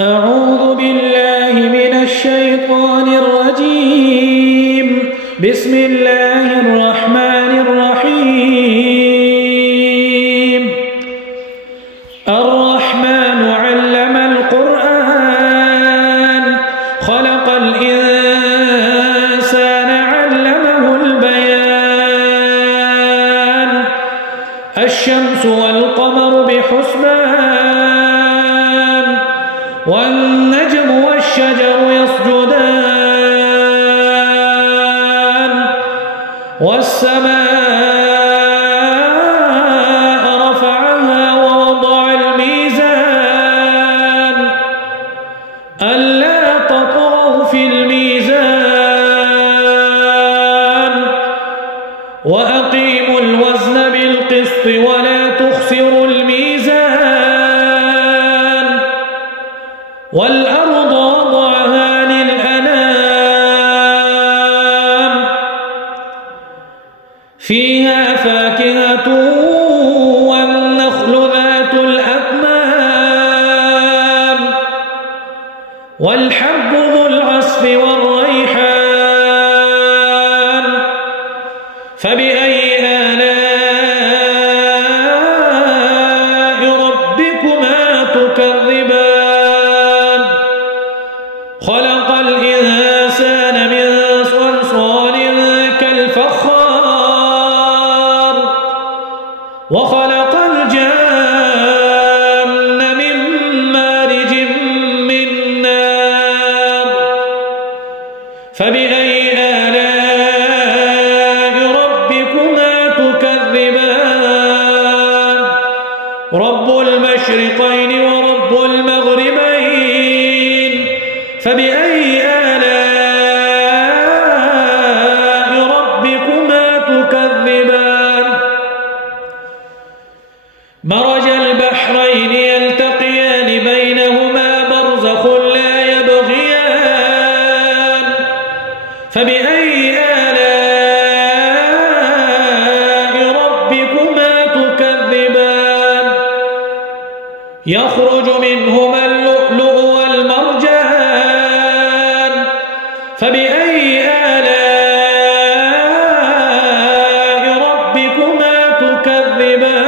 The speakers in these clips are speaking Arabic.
أعوذ بالله من الشيطان الرجيم. بسم الله الرحمن الرحيم. الرحمن علم القرآن خلق الإنسان علمه البيان. الشمس والقمر بحسبان والنجم والشجر يسجدان والسماء رفعها ووضع الميزان ألا تطغوا في الميزان وأقيموا الوزن بالقسط ولا تخسروا الميزان والأرض وضعها للأنام فيها فاكهة والنخل ذات الأكمام والحب ذو العصف والريحان فبأي آلاء ربكما تكذبان خلق الإنسان من صلصال كالفخار وخلق الجان من مارج من نار فبأي آلاء ربكما تكذبان رب المشرقين ورب المغربين فبأي آلاء ربكما تكذبان مرج البحرين يلتقيان بينهما برزخ لا يبغيان فبأي آلاء ربكما تكذبان يخرج منهما اللؤلؤ والمرجان فبأي آلاء ربكما تكذبان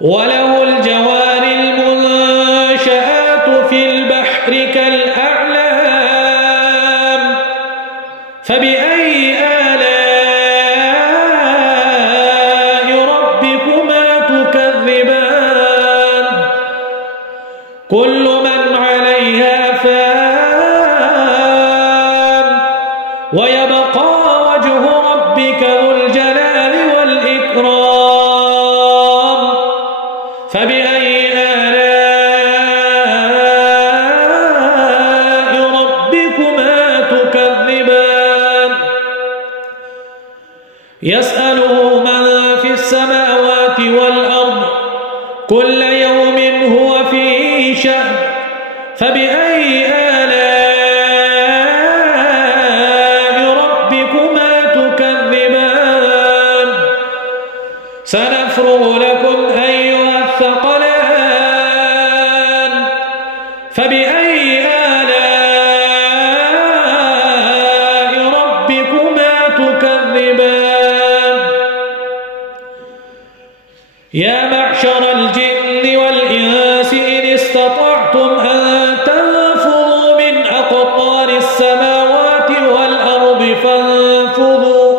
وله الجوار المنشآت في البحر كالأعلام فبأي آلاء ربكما تكذبان كل من عليها فان ويبقى وجه ربك ذو الجلال والإكرام فبأي آلاء ربكما تكذبان يسأله من في السماوات والأرض كل يوم هو في شأن فبأي آلاء ربكما تكذبان سنفرغ لكم أيها الثقلان فبأي آلاء ربكما تكذبان يا معشر الجن والإنس إن استطعتم أن تنفذوا من أقطار السماوات والأرض فانفذوا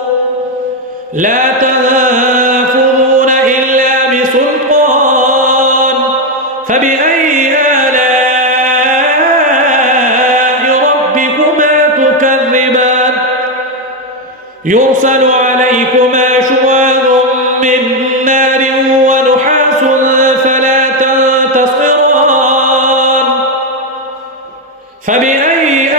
لا تنفذون إلا بسلطان فبأي آلاء ربكما تكذبان يرسل عليكما شواظ من نار ونحاس فلا تنتصران فبأي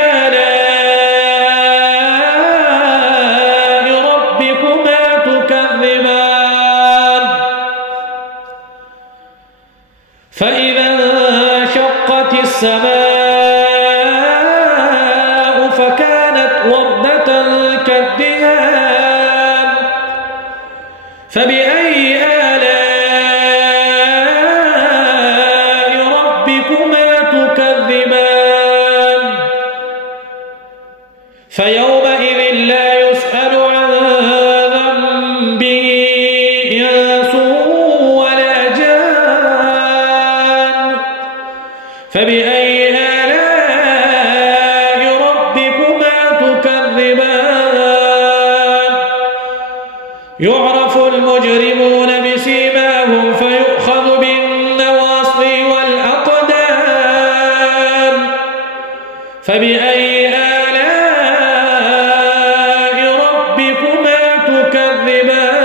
آلاء ربكما تكذبان فإذا انشقت السماء فكانت وردة كالدهان فبأي آلاء فيومئذ لا يسأل عن ذنبه إنس ولا جان فبأي آلاء ربكما تكذبان يعرف المجرمون بسيماهم فيؤخذ بالنواصي والأقدام فبأي آلاء ربكما تكذبان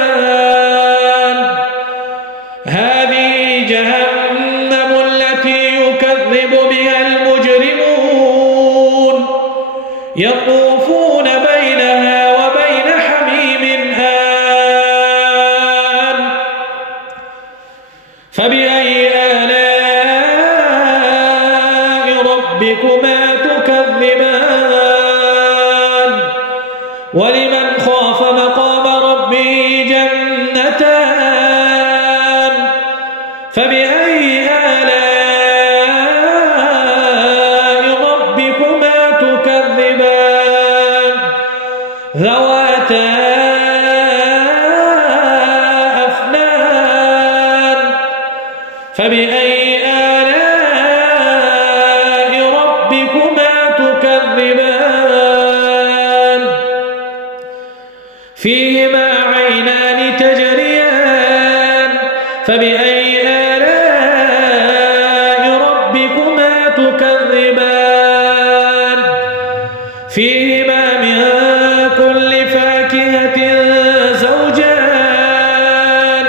هذه جهنم التي يكذب بها المجرمون يطوفون بينها وبين حميم آن فبأي آلاء ربكما تكذبان ولمن خاف مقام ربه جنتان فبأي آلاء ربكما تكذبان ذواتا أفنان فبأي آلاء ربكما تكذبان فيهما عينان تجريان فبأي آلاء ربكما تكذبان فيهما من كل فاكهة زوجان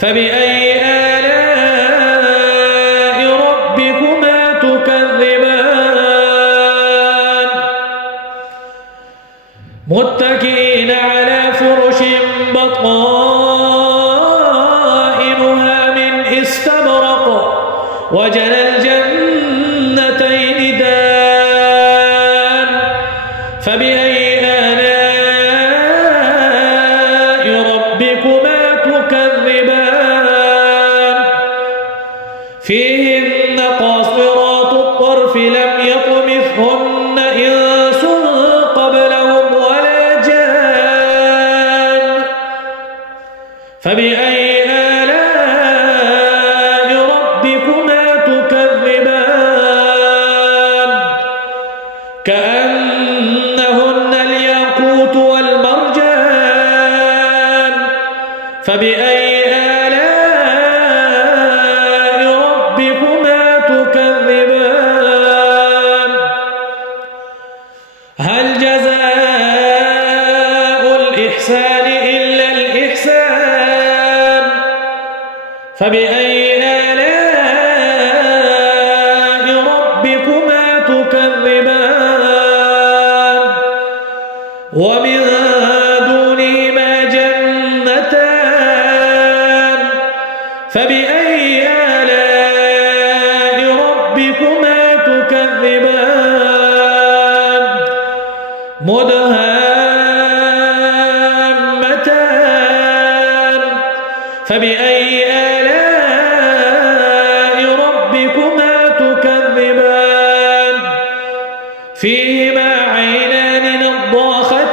فبأي آلاء ربكما تكذبان متكئين على فرش بطائنها من استبرق وجنى الجنتين دان فبأي آلاء ربكما تكذبان فيهن قاصرات الطرف لم يطمثهن إنس قبلهم ولا جان فبأي آلاء ربكما تكذبان كأنهن الياقوت والمرجان فبأي آلاء ربكما تكذبان هل جزاء الإحسان إلا الإحسان فبأي آلاء ربكما تكذبان ومن دونهما جنتان فبأي آلاء ربكما تكذبان مدهامتان فبأي آلاء ربكما تكذبان فيهما عينان نضاختان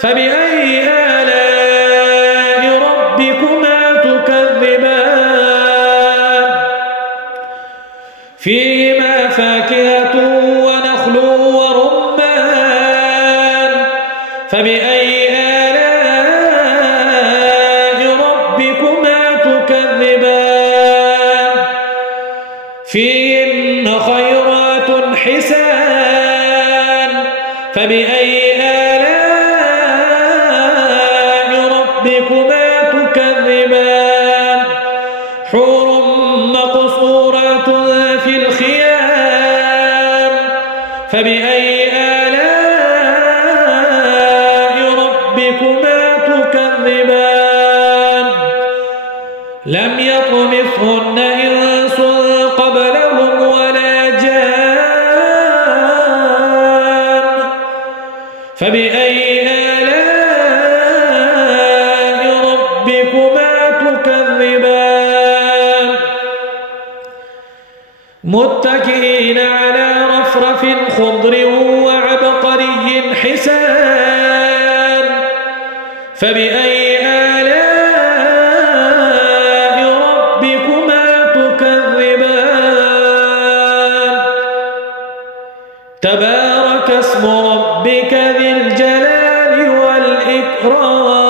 فبأي آلاء ربكما تكذبان فيهما فاكهة ونخل ورمان فبأي آلاء ربكما تكذبان فيهن خيرات حسان فبأي آلاء ربكما تكذبان حور مقصورات في الخيام فبأي آلاء ربكما تكذبان لم يطمثهن إنس قبلهم ولا جان فبأي آلاء ربكما تكذبان متكئين على رفرف وأفرف خضر وعبقري حسان فبأي آلاء ربكما تكذبان تبارك اسم ربك ذي الجلال والإكرام